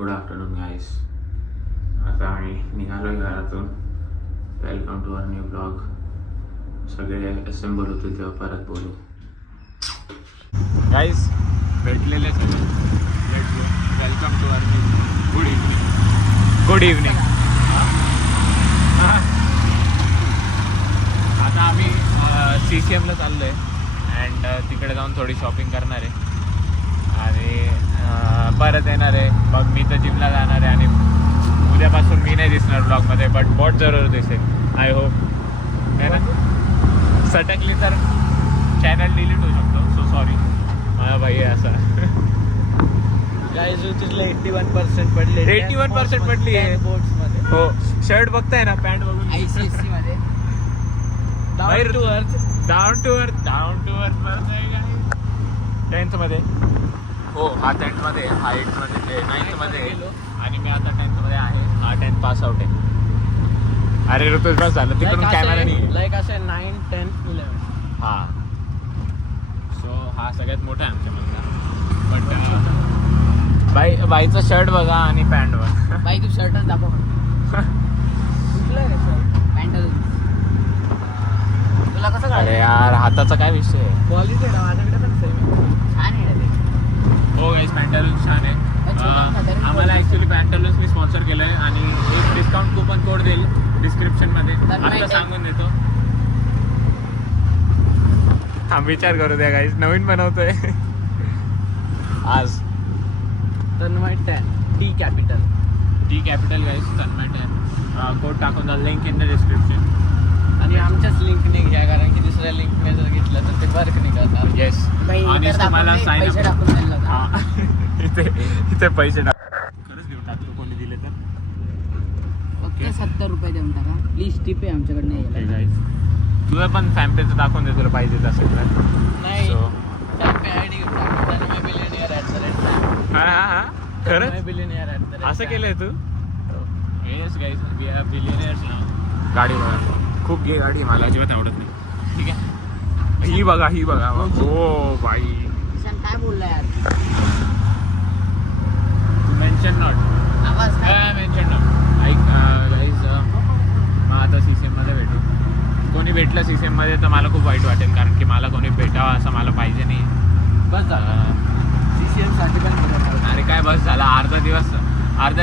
Good afternoon गाईस. आता आम्ही निघालो घरातून. Welcome to our new blog. सगळे असेंबल होते तेव्हा परत बोलू. गाईस भेटलेले सगळे. Let's go. Welcome to our new. Good evening. Good evening. आता आम्ही CCMला चाललो आहे अँड तिकडे जाऊन थोडी शॉपिंग करणार आहे आणि परत येणार आहे. मग मी तर जिमला जाणार आहे आणि उद्यापासून मी नाही दिसणार ब्लॉगमध्ये, बट बॉट जरूर दिसेल. I hope. है ना? सटकली तर चॅनल डिलीट होऊ शकतो. सो सॉरी माझा भाई आहे असा. गाईज तुला 81% पडले. 81% पडली आहे बोर्ड्समध्ये. हो. शर्ट बघताय ना, पॅन्ट बघून. ICSE मध्ये down to earth. Down to earth. Down to earth बरं आहे काय. 10th मध्ये. हो, हा 10th मध्ये, हा 8th मध्ये, 9th मध्ये आणि मी आता 10th मध्ये आहे. हा 10th पास आउट आहे. अरे ऋतुज बस झालं तिकडून कॅमेरा नाही. लाईक असे 9, 10, 11. हा. सो हा सगळ्यात मोठा आहे आमच्या मधला. बट बाईचं शर्ट बघा आणि पॅन्ट बघा. बाई तू शर्टच दाखव. कुठलं आहे शर्ट? पॅन्ट. तुला कसं अरे यार हाताचा काय विषय आहे. क्वालिटी आहे ना माझ्याकडे पण सेम. छान आहे ते. हो गाईस, पॅन्टालून्स छान आहे. आम्हाला ॲक्च्युली पॅन्टालून्सनी स्पॉन्सर केलं आहे आणि एक डिस्काउंट कुपन कोड देईल डिस्क्रिप्शनमध्ये. आता सांगून देतो. हा विचार करू द्या गाईस, नवीन बनवतोय आज. Tanmay 10 T capital. T capital guys, Tanmay 10. Code टाकून द्या, लिंक इन द डिस्क्रिप्शन. आणि आमच्याच लिंकने घ्या, कारण की दुसऱ्या लिंकने जर घेतलं तर ते वर्क नाही करणार. येस. आणि तुम्हाला साइन पैसे टाकून द्यायला लागतात. हां इथे पैसे टाक. खरंच देऊन टाकतो कोणी दिले तर. फक्त 70 रुपये देऊन टाका प्लीज. टिप आहे आमच्याकडनं ओके यायला. गाईस, तुझं पण फॅम्पेचं दाखवून दे तुला पाहिजे असेल तर. नाही So, ID घेऊन टाका. तन्मय बिलियनियर @. हां खरंच बिलियनियर @. असं केलंय तू. Yes guys, we are billionaires now. गाडी बघा, खूप गे गाडी, मला अजिबात आवडत नाही. ठीक आहे, ही बघा, ही बघा. हो बाई, ईशान काय बोलला यार. Mention not. आवाज काय मेन्शन नॉट. ऐक गाईज, मग आता CCM मध्ये भेटू. कोणी भेटलं CCM मध्ये तर मला खूप वाईट वाटेल, कारण की मला कोणी भेटावं असं मला पाहिजे नाही. बस झालं. CCM साठी पण बरोबर. अरे काय बस झाला. अर्धा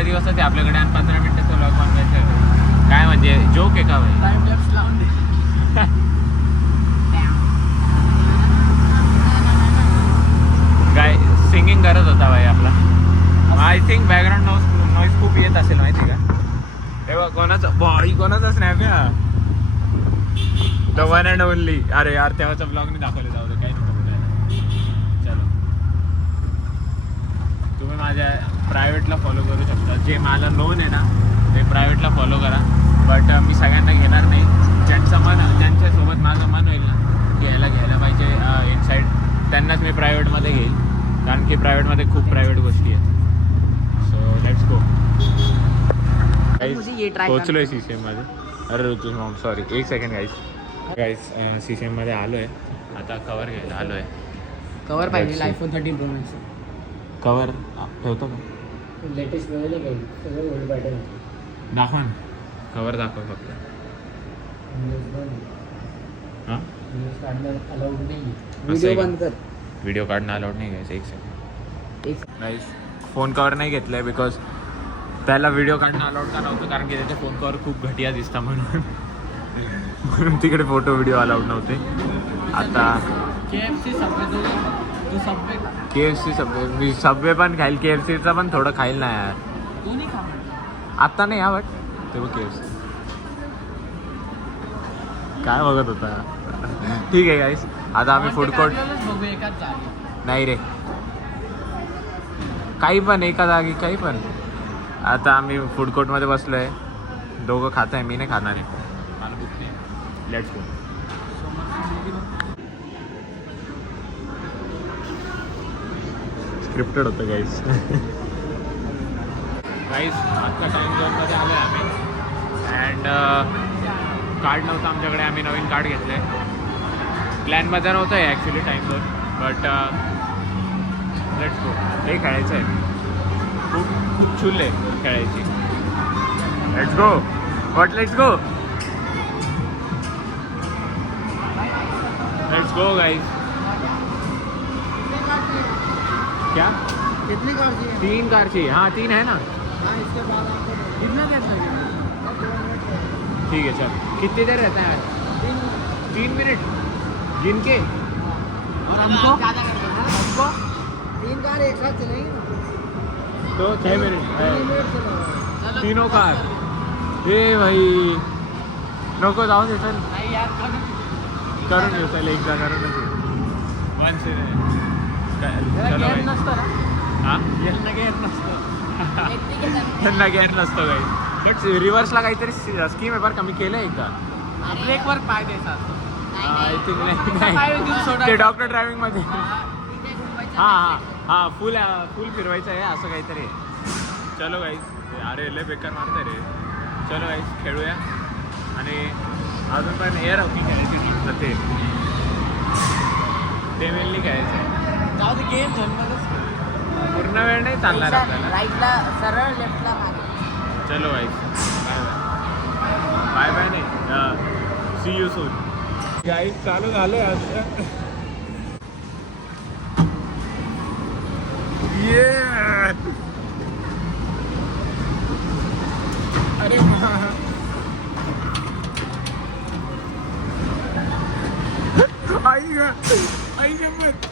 दिवसच आहे आपल्याकडे आणि 15 मिनिटं तो लॉग बनवायचं. काय म्हणजे जोक आहे का भाई. टाइम लॅप्स लावून दे. काय सिंगिंग करत होता भाई आपला. आय थिंक बॅकग्राऊंड नॉईज खूप येत असेल, माहिती का. तेव्हा कोणाचा स्नॅप आहे हा. The one and only. अरे यार तेव्हाचा ब्लॉग मी दाखवले, जाऊ दे काही नको बोलायला. चलो, तुम्ही माझ्या प्रायव्हेटला फॉलो करू शकता. जे मला नोन आहे ना ते प्रायव्हेटला फॉलो करा. बट मी सगळ्यांना घेणार नाही. ज्यांच्यासोबत माझं मन होईल ना की घ्यायला पाहिजे इनसाईड, त्यांनाच मी प्रायव्हेटमध्ये घेईल, कारण की प्रायव्हेटमध्ये खूप प्रायव्हेट गोष्टी आहेत. So let's go. पोचलो आहे CCM मध्ये. अरे ऋतुज मॉम सॉरी, एक सेकंड गाईस. CCM मध्ये आलो आहे. आता कवर घ्यायला आलो आहे. कवर पाहिजे iPhone 13 Pro Max. कवर ठेवतो का. लेटेस्ट वेगळे काही सगळं ओल्ड पॅटर्न. दाखवा ना, कवर दाखव फक्त. हां, अलाउड नाही. व्हिडिओ बंद कर. व्हिडिओ काढणं अलाउड नाही गाईस. एक सेकंड गाईस. फोन कवर नाही घेतलं आहे बिकॉज त्याला व्हिडिओ काढणं अलाउड का नव्हतं, कारण की त्याच्या फोन कवर खूप घटिया दिसता म्हणून तिकडे फोटो व्हिडिओ अलाउड नव्हते. आता KFC KFC सबवे पण खाईल. KFCचा पण थोडं खाईल ना यार. तू नाही खा. आत्ता नाही हा, बट तेव्हा KFC काय बघत होता. ठीक आहे गाईस, आता आम्ही फूड कोर्ट. नाही रे, काही पण एका जागी काही पण. आता आम्ही फूड कोर्टमध्ये बसलो आहे. दोघं खात आहे, मी नाही खाणार आहे, मला भूक नाही. Let's go. स्क्रिप्टेड होतं गाईस. गाईस आजच्या टाईम झोनमध्ये आलो आहे आम्ही अँड कार्ड नव्हतं आमच्याकडे. आम्ही नवीन कार्ड घेतलं आहे. प्लॅनमध्ये नव्हतं आहे actually time zone, but let's go. हे खेळायचं आहे. खूप चुल आहे खेळायची. Let's go what let's go guys. क्या कितनी कार चाहिए? 3 कार चाहिए. हाँ 3 है ना. हाँ इसके बाद आपको कितना देर लगेगा? ठीक है चल. कितनी देर रहता है? 3 मिनट गिन के. और हमको हमको 3 कार एक साथ चलेंगे तो 6 मिनट 3 मिनट चलेगा. तीनों कार. ए भाई नको जाऊ दे. चल नहीं यार करून घेऊ. चल एकदा करून घेऊ. चलो भाई. हां यांना गेअर नसतं. त्यांना गॅर नसतो काही. बट रिव्हर्सला काहीतरी स्कीम आहे बरं का. मी केलं एकदा. ब्रेकवर पाय द्यायचा असतो. आय थिंक नाही पाय देऊन सोडायचं. ते डॉक्टर ड्रायव्हिंगमध्ये. हां फुल फिरवायचं आहे असं काहीतरी आहे. चलो गाईज. अरे लय बेकार मारतंय रे. चलो गाईज खेळूया. आणि अजून पण एअर हॉकी खेळायची टीमचं ते वेळली खेळायचं आहे. जाऊ दे गेम झोनमध्येच पूर्ण वेळ नाही चालणार आपल्याला. राईटला सरळ लेफ्टला मागे. चलो गाईज बाय बाय नाही. See you soon. गाईज चालू झालं आज. ये अरे आई गंमत.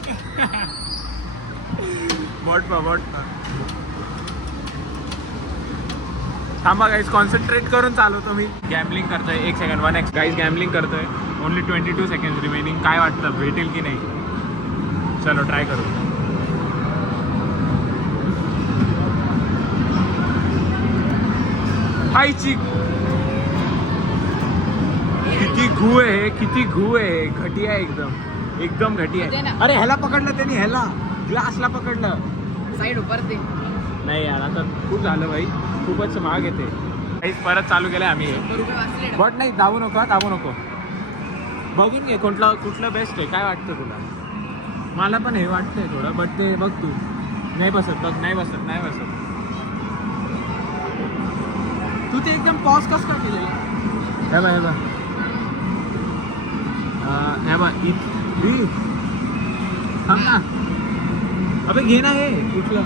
बॉट थांबा गाईज. कॉन्सन्ट्रेट करून चालवतो मी. गॅम्बलिंग करतोय 1 सेकंड 1x गाईज. गॅम्बलिंग करतोय. Only 22 second remaining. काय वाटतं भेटेल की नाही? चलो ट्राय करू. आईची किती घू आहे. घटिया आहे एकदम घटिया आहे. अरे ह्याला पकडलं त्यांनी. ह्याला ग्लासला पकडलं. साईड उपर ते नाही यार आता खूप झालं भाई. खूपच महाग येते. काहीच परत चालू केलं आम्ही हे. बट नाही दाबू नको. बघून घे कुठलं बेस्ट आहे. काय वाटतं तुला? मला पण हे वाटतंय थोडं. बट ते बघ तू. नाही बसत. तू ते एकदम पॉज कसं काय केलेलं? हे बघ थांब ना. अबे घे ना हे कुठलं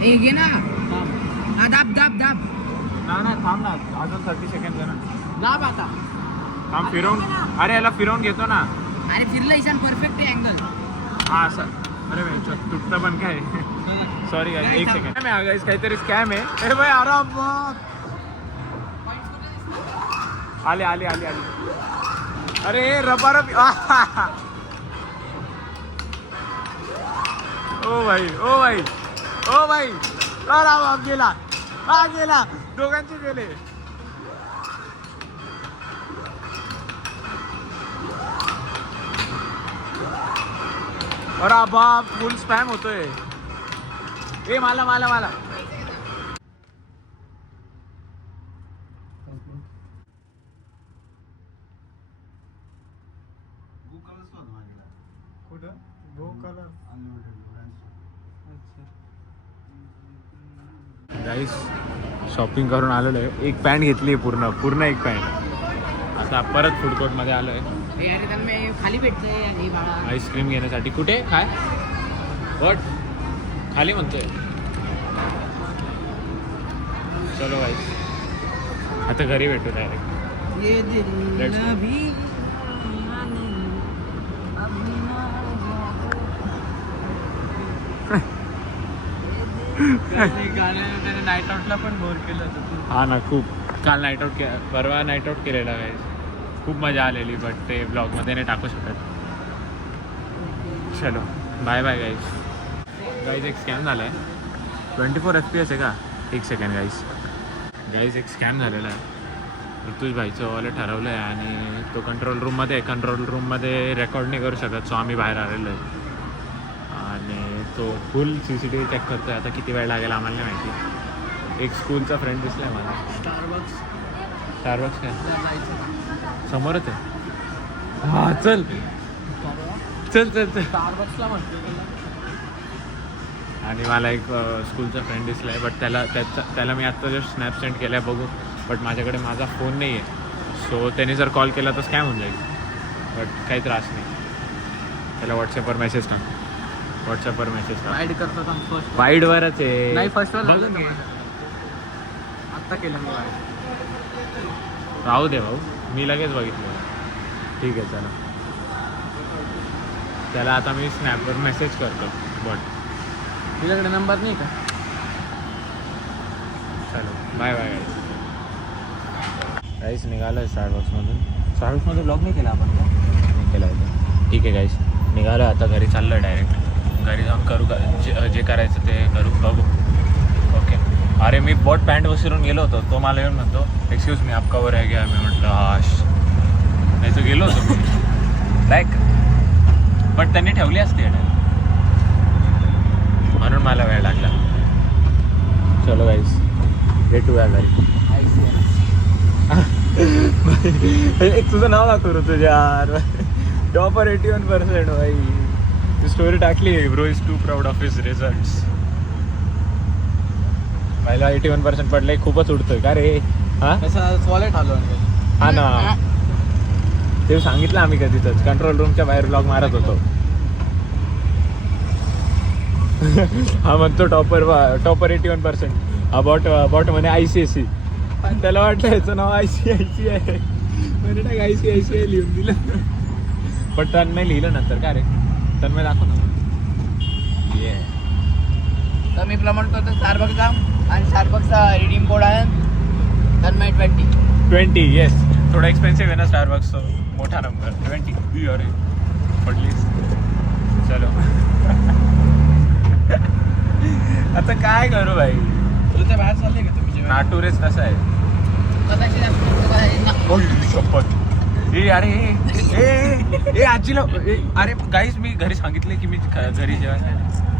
हे घे ना. दाब ना थांब ना. अजून 30 सेकंड ना. दाब आता. थांब फिरवून. अरे याला फिरवून घेतो ना. अरे फिरलं ईशान. परफेक्ट आहे अँगल. हा असं. अरे भाई तुटतं पण काय. Sorry guys 1 second. गाईज काहीतरी स्कॅम आहे. अरे भाई आराम. आले अरे रबारब. ओ भाई राम गेला. दोघांचे गेले. अरे बाप फुल स्पॅम होतोय. ए मला गाईस शॉपिंग करून आलेलो आहे. एक पॅन्ट घेतली आहे पूर्ण एक पॅन्ट. आता परत फूड कोर्टमध्ये आलो आहे खाली भेटतंय आईस्क्रीम घेण्यासाठी. कुठे काय वॉट खाली म्हणतोय. चलो गाईस आता घरी भेटू डायरेक्ट. नाईट आउटला पण बोर केलं होतं. हा ना खूप. काल नाईट आउट परवा नाईट आउट केलेला गाईस. खूप मजा आलेली. बट ते ब्लॉगमध्ये नाही टाकू शकत. चलो बाय गाईज एक स्कॅम झाला आहे. 24 FPS आहे का? 1 सेकंड गाईज एक स्कॅम झालेला आहे. ऋतुज भाईचं वाला ठरवलं आहे आणि तो कंट्रोल रूममध्ये रेकॉर्ड नाही करू शकत. सो आम्ही बाहेर आलेलो आहे आणि तो फुल CCTV चेक करतो आहे. आता किती वेळ लागेल आम्हाला नाही माहिती. एक स्कूलचा फ्रेंड दिसला आहे मला. स्टारबक्स काय समोरच आहे. हां चल स्टारबक्सला म्हटलं. आणि मला एक स्कूलचा फ्रेंड दिसला आहे, बट त्याला मी आत्ता जस्ट स्नॅप सेंड केला आहे, बघू. बट माझ्याकडे माझा फोन नाही आहे, सो त्याने जर कॉल केला तर स्कॅम होऊन जाईल. बट काही त्रास नाही, त्याला व्हॉट्सअपवर मेसेज टाक. व्हॉट्सअपवर मेसेज टाक. वाईड करतो का फर्स्ट वाईडवरच आहे. नाही फर्स्टवर बघ झालं ना. आत्ता केलं मी वाईड. राहू दे भाऊ, मी लगेच बघितलं. ठीक आहे चला, त्याला आता मी स्नॅपवर मेसेज करतो. बट तुझ्याकडे नंबर नाही का? चलो बाय बाय गाईस. निघालो आहे स्टारबक्समधून. स्टारबक्समधून ब्लॉग नाही केला आपण का? नाही केला होता. ठीक आहे गाईस, निघालो आता घरी, चाललो आहे डायरेक्ट घरी जाऊन करू का जे करायचं ते करू, बघू. ओके. अरे मी बॉट पॅन्ट विसरून गेलो होतो, तो मला येऊन म्हणतो एक्सक्यूज मी आपका वर आहे गया. मी म्हटलं हाश, नाही तो गेलो होतो मी लाईक, बट त्यांनी ठेवली असते म्हणून मला वेळ लागला. चलो गाईस, भेटूया घरी. तुझं नाव दाखव रे तुझ्या यार. टॉपर 81% भाई. तू स्टोरी टाकली, bro is too proud of his results. मला 81% पडलंय, खूपच उडतोय का रे? हा कसं वॉलेट आलो हा ना, ते सांगितलं आम्ही कधीच. कंट्रोल रूमच्या बाहेर ब्लॉग मारत होतो. हा म्हणतो टॉपर 81%. बॉट म्हणे ICSE. त्याला वाटलं याचं नाव ICICI आहे, म्हणजे टाक ICICI लिहून दिलं. पण तन्मय लिहिलं नंतर का रे? तन्मय दाखव ना. ये तर मी प्रमोट करतो स्टारबक्सचा, आणि स्टारबक्सचा रिडीम कोड आहे तन्मय 20. येस. थोडा एक्सपेन्सिव्ह आहे ना स्टारबक्स, तो मोठा नंबर 20. अरे पडलीस. चलो आता काय करू भाई? तुला त्या बाहेर चालले का तुम्ही जेव्हा? नाटुरेच तसं आहे. शपथ. ए अरे ए आजीला अरे गाईस, मी घरी सांगितले की मी घरी जेवायला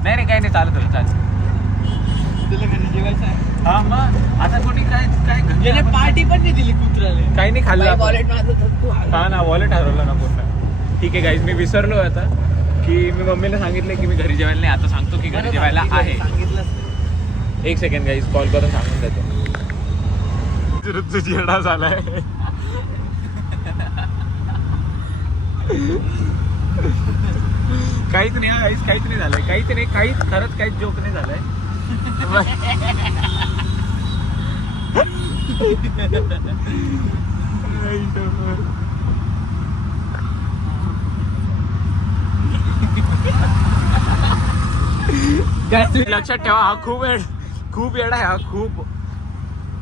नाही काही नाही, चालत होतं चालत. तुला घरी जेवायचं आहे? हा मग आता कोणी काय पार्टी पण नाही दिली कुत्र्याने. काही नाही खाल्लं. वॉलेट माझं हा ना, वॉलेट हरवलं ना पूर्ण. ठीक आहे गाईज, मी विसरलो आता की मी मम्मीला सांगितलं की मी घरी जेवायला नाही. आता सांगतो की घरी जेवायला आहे. सांगितलं. एक सेकंड गाईज, कॉल करून सांगून देतो. चिडा झालाय. काहीच नाही गाईज, काहीच नाही झालंय. काहीच नाही, खरंच काहीच जोक नाही झालंय. लक्षात ठेवा, हा खूप येडा आहे हा, खूप.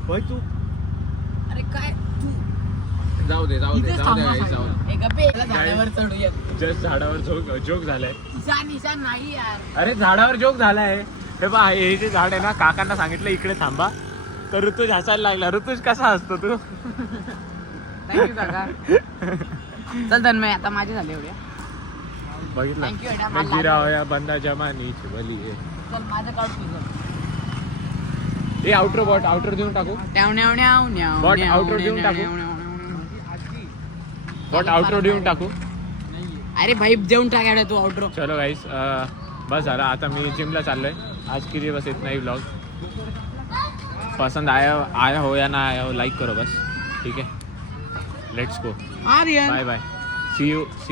होय तू अरे काय जाऊ दे गाईज, जाऊ दे. झाडावर चढूया. जस्ट झाडावर जोक झालाय. निशान नाही यार. अरे झाडावर जोक झालाय. हे बा, हे जे झाड आहे ना, काकांना सांगितलं इकडे थांबा, तर ऋतुज हसायला लागला. ऋतुज कसा हसतो तू? थँक्यू काका. चल तन्मय, आता माझे झाले एवढ्या. बघितलं, Thank you, Adam. मैं गिरा होया बंदा जमानीची बली आहे. चल माझं काढ तुझं. ए आउटर देऊन टाकू. What? Outro देऊन टाकू? आउटरो देऊन टाकू. अरे भाई देऊन टाकायला तू आउटरो. चलो गाईस, बस झाला. आता मी जिमला चाललोय. आज के लिए बस इतना ही व्लॉग. पसंद आया हो या ना आया हो, लाइक करो बस. ठीक है, let's go. Bye bye. See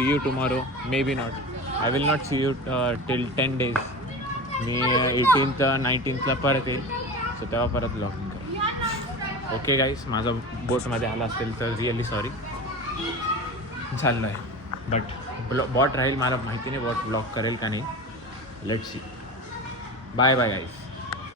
you tomorrow. Maybe not. I will not see you till 10 days. मी 18th 19th परत येईल, सो तेव्हा परत ब्लॉगिंग करू. ओके गाईस, माझा बोटमध्ये आला असेल तर रिअली सॉरी. चाललं आहे, बट बॉट राहील. मला माहिती नाही बॉट ब्लॉक करेल का नाही. Let's see. Bye bye guys.